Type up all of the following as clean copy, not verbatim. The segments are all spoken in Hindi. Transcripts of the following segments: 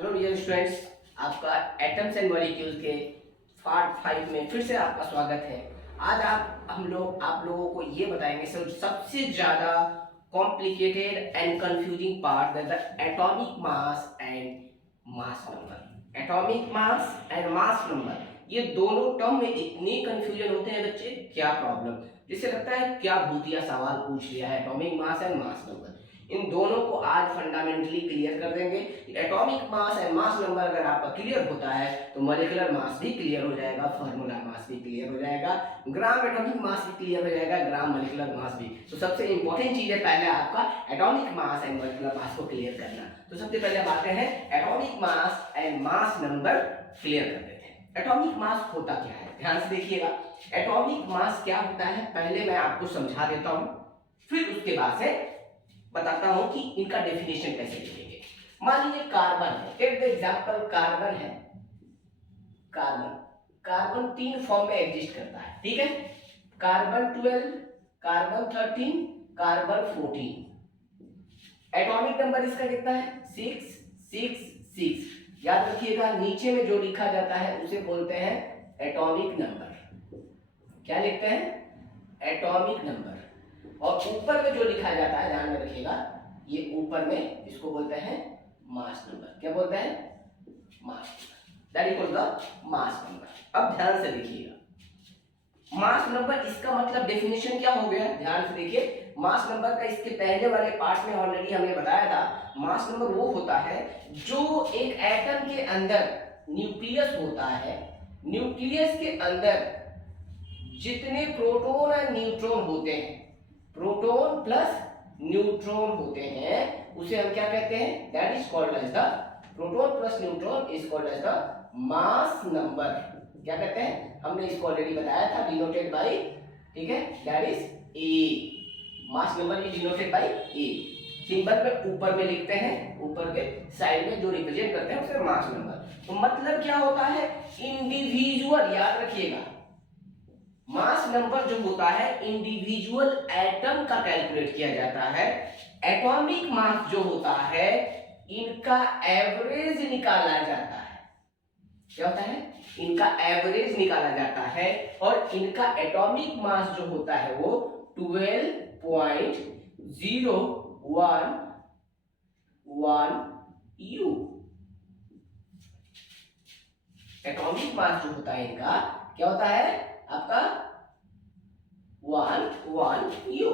हेलो डियर स्टूडेंट्स, आपका एटम्स एंड मॉलिक्यूल्स के पार्ट 5 में फिर से आपका स्वागत है। आज आप लोगों को ये बताएंगे सबसे ज़्यादा complicated and confusing part that the atomic mass and mass number. Atomic mass and mass number, ये दोनों टर्म में इतनी कंफ्यूजन होते हैं बच्चे, क्या प्रॉब्लम, जिससे लगता है क्या भूतिया सवाल पूछ लिया है। Atomic mass and mass number, इन दोनों को आज फंडामेंटली क्लियर कर देंगे। Atomic mass and mass number अगर आपका क्लियर होता है तो मॉलिक्यूलर मास भी क्लियर हो जाएगा, फार्मूला मास भी क्लियर हो जाएगा, ग्राम एटॉमिक मास भी क्लियर हो जाएगा, ग्राम मॉलिक्यूलर मास भी। तो सबसे इंपॉर्टेंट चीज है पहले आपका atomic mass and molecular mass को क्लियर करना। तो सबसे पहले अब आते हैं atomic mass and mass number clear कर देते हैं। एटॉमिक मास होता क्या है, ध्यान से देखिएगा। एटॉमिक मास क्या होता है पहले मैं आपको समझा देता हूं, फिर उसके बाद से बताता हूं कि इनका डेफिनेशन कैसे लिखेंगे। मान लीजिए कार्बन है, टेक द एग्जांपल कार्बन है। कार्बन तीन फॉर्म में एग्जिस्ट करता है, ठीक है। Carbon 12, carbon 13, carbon 14। Atomic number इसका कितना है? 666। याद रखिएगा, नीचे में जो लिखा जाता है उसे बोलते हैं एटॉमिक नंबर। क्या लिखते हैं? Atomic number. और ऊपर में जो लिखा जाता है, ध्यान में रखिएगा, ये ऊपर में इसको बोलते हैं मास नंबर। क्या बोलते हैं? Mass number. That is the mass number. अब ध्यान से देखिएगा, मास नंबर इसका मतलब डेफिनेशन क्या हो गया, ध्यान से देखिए। मास नंबर का इसके पहले वाले पार्ट में ऑलरेडी हमने बताया था। मास नंबर वो होता है जो एक एटम के अंदर न्यूक्लियस होता है, न्यूक्लियस के अंदर जितने प्रोटॉन और न्यूट्रॉन होते हैं, प्रोटॉन प्लस न्यूट्रॉन होते हैं, उसे हम क्या कहते हैं? That is called as the proton plus neutron is called as the mass number. क्या कहते हैं? हमने इसको ऑलरेडी बताया था, डिनोटेड बाय, ठीक है, that is a. Mass number is denoted by A. Symbol में ऊपर में लिखते हैं, ऊपर के साइड में जो रिप्रेजेंट करते हैं उसे मास नंबर। तो मतलब क्या होता है? इंडिविजुअल, याद रखिएगा, मास नंबर जो होता है इंडिविजुअल एटम का कैलकुलेट किया जाता है। एटॉमिक मास जो होता है इनका एवरेज निकाला जाता है। क्या होता है? इनका एवरेज निकाला जाता है। और इनका एटॉमिक मास जो होता है वो 12.01 U। एटॉमिक मास जो होता है इनका क्या होता है आपका? 1 U,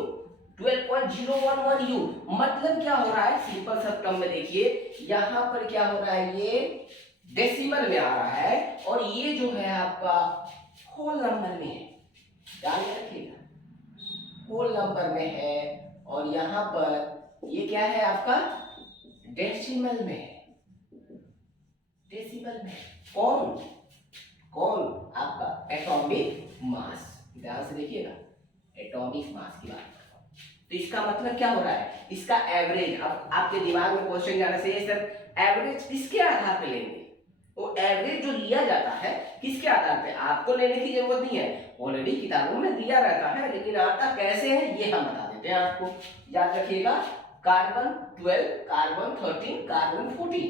12.011 U। मतलब क्या हो रहा है? सिंपल सा टर्म में देखिए, यहां पर क्या हो रहा है, ये डेसिमल में आ रहा है और ये जो है आपका होल नंबर में है। ध्यान रखिएगा, होल नंबर में है और यहां पर ये क्या है आपका? डेसिमल में है। डेसिमल में कौन आपका? Atomic mass. ध्यान से देखिएगा, एटॉमिक मास की बात करता हूं। तो इसका मतलब क्या हो रहा है? इसका एवरेज, अब आपके दिमाग में क्वेश्चन जाना चाहिए, सर एवरेज किसके आधार पे लेंगे? तो एवरेज जो लिया जाता है किसके आधार पे? आपको लेने की जरूरत नहीं है, ऑलरेडी किताबों में दिया रहता है, लेकिन आता कैसे है ये हम बता देते हैं आपको। याद रखिएगा, कार्बन 12, कार्बन 13, कार्बन 14,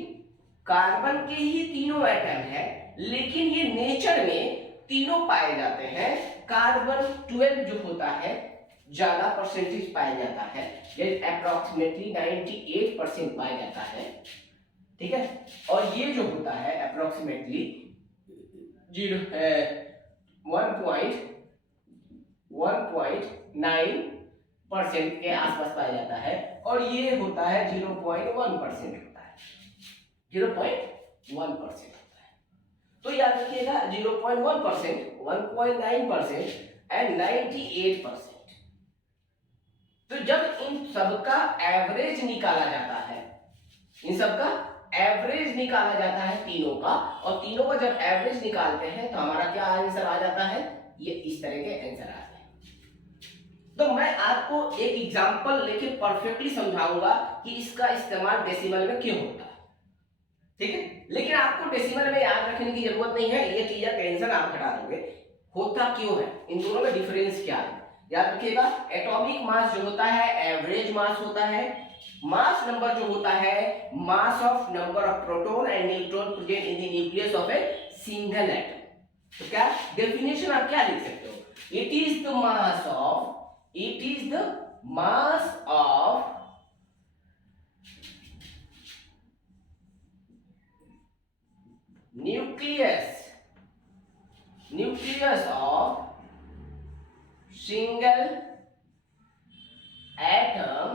कार्बन के ही तीनों एटम है, लेकिन ये नेचर में तीनों पाए जाते हैं। कार्बन 12 जो होता है ज्यादा परसेंटेज पाया जाता है, अप्रोक्सीमेटली 98% पाया जाता है, ठीक है। और ये जो होता है अप्रोक्सीमेटली 1.9% के आसपास पाया जाता है। और ये होता है 0.1% होता है, 0.1% होता है। तो याद रखिएगा 0.1%, 1.9% एंड 98%। तो जब इन सबका एवरेज निकाला जाता है, इन सबका एवरेज निकाला जाता है तीनों का, और तीनों का जब एवरेज निकालते हैं तो हमारा क्या आंसर आ जाता है? ये इस तरह के आंसर आते हैं। तो मैं आपको एक एग्जांपल लेके परफेक्टली समझाऊंगा कि इसका इस्तेमाल डेसिमल में क्यों होता है, ठीक है। लेकिन आपको डेसिमल में याद रखने की जरूरत नहीं है, ये चीज टेंशन आप हटा दोगे। होता क्यों है, इन दोनों में डिफरेंस क्या है, याद रखिएगा। एटॉमिक मास जो होता है एवरेज मास होता है, मास नंबर जो होता है, mass of number of proton and neutron present in the nucleus of a single atom. तो क्या डेफिनेशन आप क्या लिख सकते हो? It is the mass of nucleus of single atom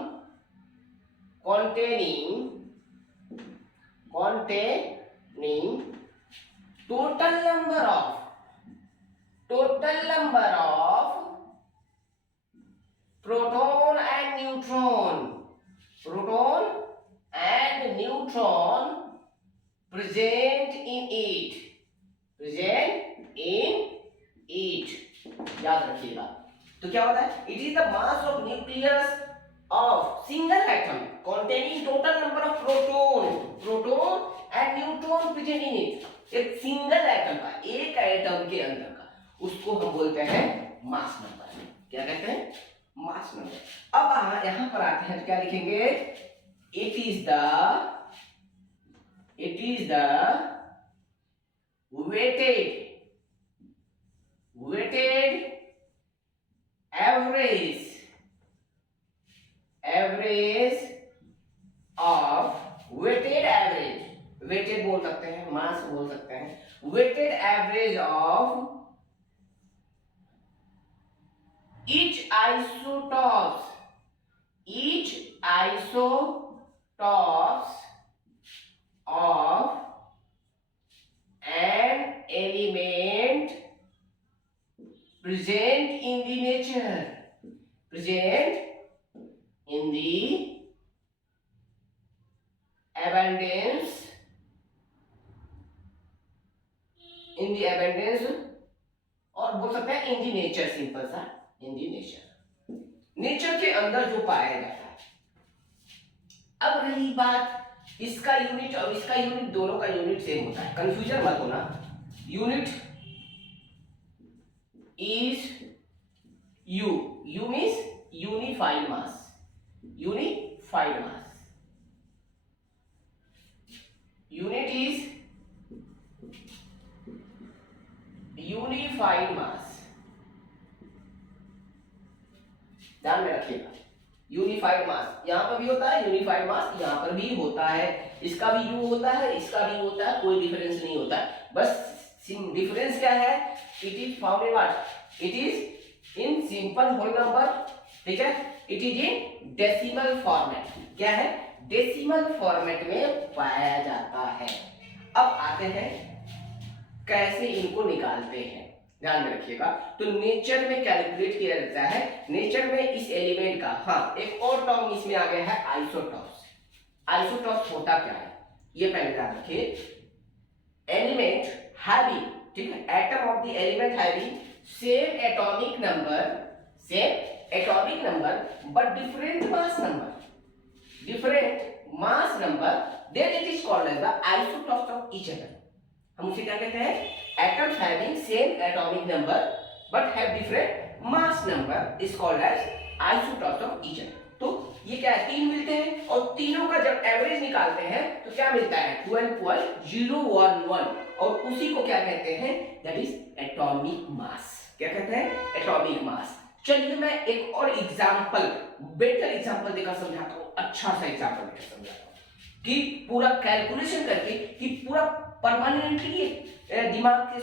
containing total number of proton and neutron present in it याद रखिएगा। तो क्या होता है? It is the mass of nucleus of single atom containing total number of proton and neutron present in it। एक सिंगल एटम का, एक एटम के अंदर का, उसको हम बोलते हैं मास नंबर। क्या कहते हैं? Mass number. अब यहां पर आते हैं तो क्या लिखेंगे? It is the weighted average weighted बोल सकते हैं, मास बोल सकते हैं, weighted average of each isotopes of an element present in the nature, in the abundance और बोल सकते हैं इन दी नेचर, सिंपल सा इन दी नेचर के अंदर जो पाया जाता है। अब रही बात इसका यूनिट और इसका यूनिट, दोनों का यूनिट सेम होता है, कंफ्यूजन मत होना। Unit is U means unified mass, unit is unified mass, ध्यान में रखिएगा। यूनिफाइड मास यहां पर भी होता है, यूनिफाइड मास यहां पर भी होता है, इसका भी यू होता है, इसका भी होता है, कोई डिफरेंस नहीं होता है। बस डिफरेंस क्या है? It is found in what? It is in simple whole number, ठीक है? It is in decimal format. क्या है? डेसिमल फॉर्मेट में पाया जाता है। अब आते हैं कैसे इनको निकालते हैं, ध्यान में रखिएगा। तो नेचर में कैलकुलेट किया जाता है, नेचर में इस एलिमेंट का, हाँ एक और टर्म इसमें आ गया है, आइसोटॉप्स। आइसोटॉप्स होता क्या है ये पहले ध्यान रखिए। एलिमेंट हैविंग, ठीक है, atom of the element having same atomic number but different mass number, then it is called as the isotopes of each other. हम उसे क्या कहते हैं? Atoms having same atomic number but have different mass number is called as isotopes of each other. तो ये क्या है? तीन मिलते हैं और तीनों का जब एवरेज निकालते हैं तो क्या मिलता है? 12.011 और उसी को क्या कहते हैं? That is atomic mass. क्या कहते हैं? Atomic mass. चलिए मैं एक और एग्जांपल, बेटर एग्जांपल देकर समझाता हूं, अच्छा सा एग्जांपल देकर समझाता हूं कि पूरा कैलकुलेशन करके कि पूरा परमानेंटली दिमाग के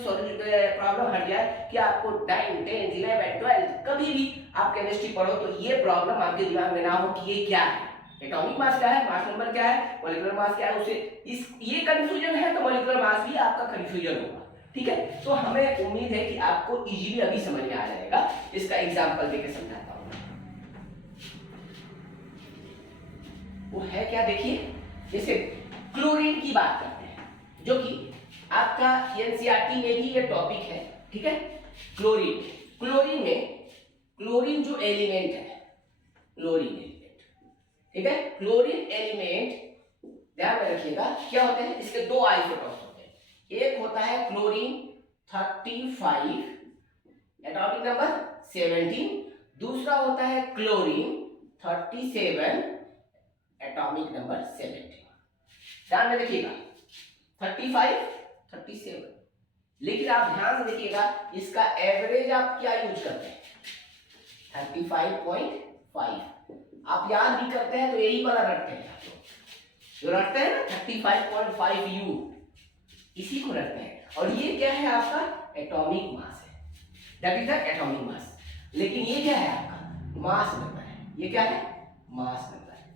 प्रॉब्लम हट जाए कि आपको 9, 10, 11, 12 कभी भी आप केमिस्ट्री पढ़ो तो ये प्रॉब्लम आपके दिमाग में ना हो कि ये क्या है, एटॉमिक मास क्या है, मास नंबर क्या है, मॉलिक्यूलर मास क्या है, उसे ये कंफ्यूजन है तो मॉलिक्यूलर मास भी आपका कंफ्यूजन होगा। ठीक है, तो हमें उम्मीद है कि आपको इजीली अभी समझ में आ जाएगा। इसका एग्जांपल देके समझाता हूं। वो है क्या, देखिए, जैसे क्लोरीन की बात करते हैं जो कि आपका एनसीईआरटी में भी ये टॉपिक है। ठीक है, क्लोरीन जो एलिमेंट है, क्लोरीन एलिमेंट, ठीक है, क्लोरीन एलिमेंट ध्यान में रखिएगा क्या होते हैं, इसके दो आइसोटॉप्स होते हैं। एक होता है क्लोरीन 35 एटॉमिक नंबर 17, दूसरा होता है क्लोरीन 37 एटॉमिक नंबर 70। ध्यान में रखिएगा 35, 37, लेकिन आप ध्यान से देखिएगा इसका एवरेज आप क्या यूज करते हैं 35.5। आप याद भी करते हैं तो यही वाला रखते हैं, आप लोग जो रखते हैं ना 35.5 यू, इसी को रखते हैं। और ये क्या है आपका एटॉमिक मास है, that is the atomic mass. लेकिन ये क्या है आपका मास नंबर है, ये क्या है मास नंबर है।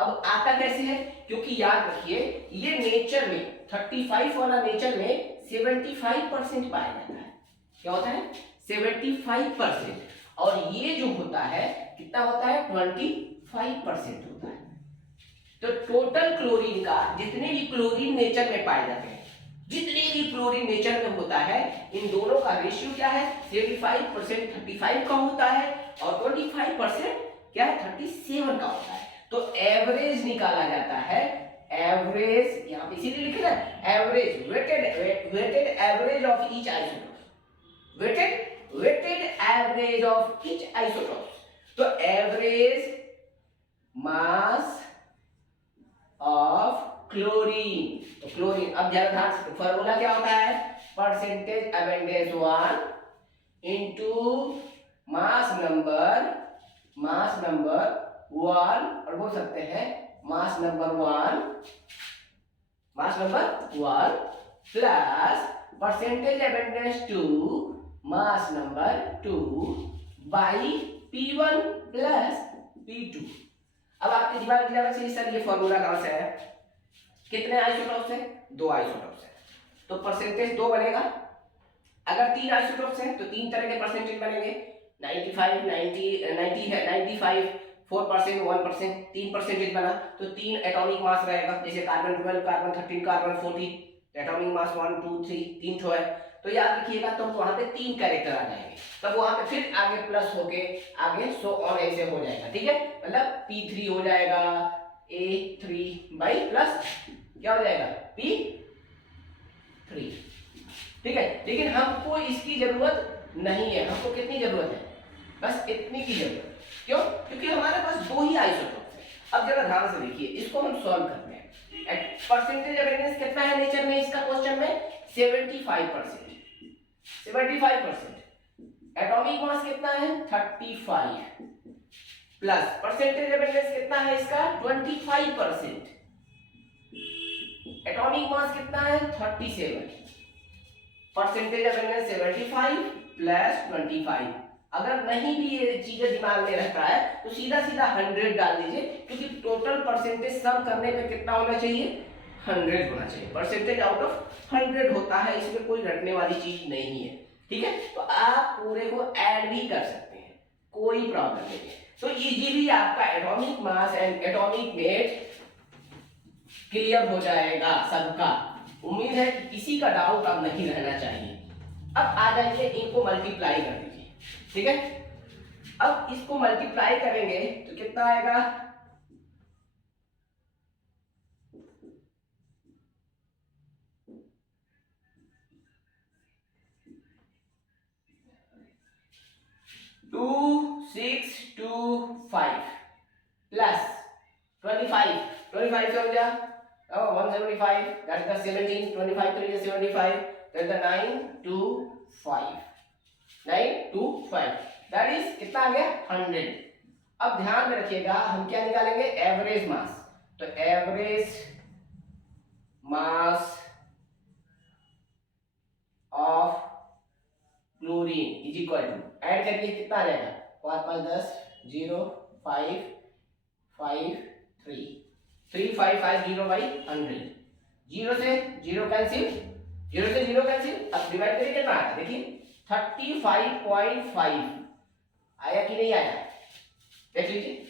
अब आता कैसे है, क्योंकि याद रखिए ये नेचर में 35 वाला नेचर में 75% पाया जाता है। क्या होता है 75%, और ये जो होता है कितना होता है 25% होता है। तो टोटल क्लोरीन का जितने भी क्लोरीन नेचर में पाए जाते हैं, जितने भी क्लोरीन नेचर में होता है, इन दोनों का रेशियो क्या है 75% 35 का होता है और 25% क्या है 37 का होता है। तो एवरेज निकाला जाता है, एवरेज यहां पे इसीलिए लिखे ना average, weighted average of each isotope, weighted average of each isotope. तो एवरेज मास ऑफ क्लोरीन, तो क्लोरीन अब जरा ध्यान से फॉर्मूला क्या होता है percentage abundance 1 into mass number 1, और बोल सकते हैं mass number 1 plus percentage abundance 2 mass number 2 by P1 plus P2। अब आपके दिमाग में जाना चाहिए सर ये फॉर्मूला कहां से है, कितने आइसोटोप्स है 2 आइसोटोप्स है, तो परसेंटेज 2 बनेगा। अगर 3 आइसोटोप्स हैं तो 3 तरह के परसेंटेज बनेंगे, 95, 90 है 95, 4%, 1%, 3% बना, तो 3 एटॉमिक मास रहेगा। जैसे carbon 12, carbon 13, carbon 14, atomic mass 1, 2, 3, 3 ठो है। तो याद रखिएगा तो वहां पे 3 कैरेक्टर आ जाएंगे, तब वहां पे फिर आगे प्लस होके आगे सो ऑन ऐसे हो जाएगा, ठीक है। मतलब P3 हो जाएगा A3 बाई प्लस क्या हो जाएगा P3, ठीक है। लेकिन हमको इसकी जरूरत नहीं है, हमको कितनी जरूरत है बस इतनी की जरूरत। क्यों, क्योंकि हमारे पास 2 ही आइसोटोप्स है। अब जरा ध्यान से देखिए इसको हम सॉल्व करते हैं। परसेंटेज अबेंडेंस कितना है नेचर में इसका क्वेश्चन में 75%, 75%। एटॉमिक मास कितना है 35 प्लस परसेंटेज अबेंडेंस कितना है इसका 25%, एटॉमिक मास कितना है 37, परसेंटेज अबेंडेंस 75 प्लस 25। अगर नहीं भी ये चीजें दिमाग में रहता है तो सीधा सीधा 100 डाल दीजिए, क्योंकि टोटल परसेंटेज सम करने पे कितना होना चाहिए 100 होना चाहिए। परसेंटेज आउट ऑफ 100 होता है, इसमें कोई रटने वाली चीज नहीं है, ठीक है। तो आप पूरे को ऐड भी कर सकते हैं, कोई प्रॉब्लम नहीं है। तो इजीली आपका atomic mass and atomic weight clear हो जाएगा सबका। उम्मीद है कि किसी का डाउट अब नहीं रहना चाहिए। अब आ जाइए इनको मल्टीप्लाई कर दीजिए, ठीक है। अब इसको मल्टीप्लाई करेंगे तो कितना आएगा 2625 प्लस 25 से हो जाए 175, that is the 17, 25 3 is 75, that is the 925, that is कितना आ गया 100। अब ध्यान में रखिएगा हम क्या निकालेंगे एवरेज मास, तो average mass of chlorine is equal to, add करिए कितना आ जाएगा 5 5 10 0 5 5 3 3 5 5 0 बाई 100, 0 से 0 कैंसिल, 0 से 0 कैंसिल। अब डिवाइड करिए कितना आया देखिए 35.5 आया कि नहीं आया, देख लीजिए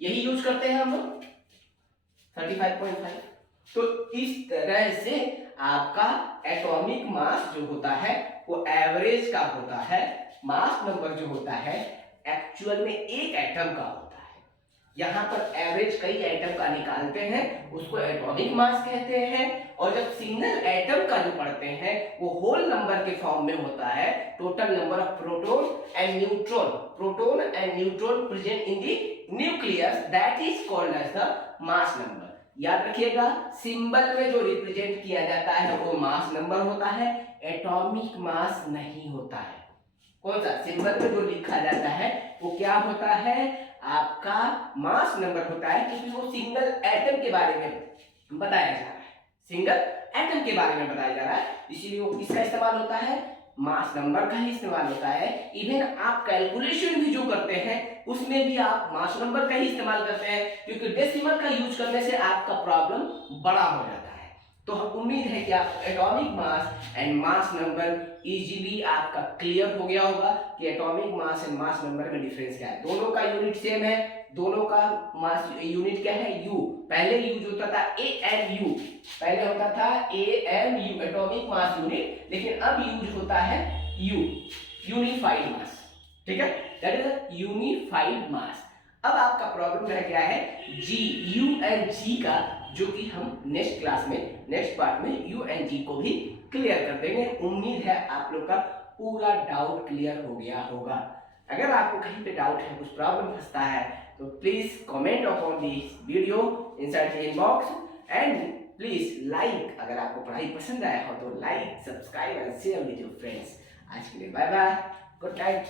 यही यूज करते हैं हम लोग 35.5। तो इस तरह से आपका एटॉमिक मास जो होता है वो एवरेज का होता है, मास नंबर जो होता है एक्चुअल में एक एटम का होता है। यहाँ पर एवरेज कई एटम का निकालते हैं, उसको एटॉमिक मास कहते हैं। और जब सिंगल एटम का जो पढ़ते हैं वो होल नंबर के फॉर्म में होता है, total number of proton and neutron present in the nucleus, that is called as the mass number. याद रखिएगा, सिंबल में जो रिप्रेजेंट किया जाता है वो मास नंबर होता है, एटॉमिक मास नहीं होता है। कौन सा सिंबल में जो लिखा जाता है वो क्या होता है, आपका मास नंबर होता है, क्योंकि वो सिंगल एटम के बारे में बताया जा रहा है, सिंगल एटम के बारे में बताया जा रहा है, इसीलिए वो किसका इस्तेमाल होता है, मास नंबर का ही इस्तेमाल होता है। इवन आप कैलकुलेशन भी जो करते हैं उसमें भी आप मास नंबर का ही इस्तेमाल करते हैं, क्योंकि डेसिमल का यूज करने से आपका प्रॉब्लम बड़ा हो जाता है। तो हम उम्मीद है कि आप atomic mass and mass number easily आपका क्लियर हो गया होगा कि atomic mass and mass number में डिफरेंस क्या है। दोनों का यूनिट सेम है, दोनों का मास यूनिट क्या है, यू। पहले यूज होता था AMU, पहले होता था AMU एटॉमिक मास यूनिट, लेकिन अब यूज होता है U, यूनिफाइड मास। ठीक है, दैट इज यूनिफाइड मास। अब आपका प्रॉब्लम रह गया है G, U एंड G का, जो कि हम नेक्स्ट क्लास में, नेक्स्ट पार्ट में U एंड G को भी क्लियर कर देंगे। उम्मीद है आप लोग का पूरा डाउट क्लियर हो गया होगा। अगर आपको कहीं पे डाउट है, कुछ प्रॉब्लम फंसता है, तो please comment upon this video inside the inbox and please like. अगर आपको पढ़ाई पसंद आया हो तो like, subscribe and share with your friends. आज के लिए बाय बाय, गुड नाइट।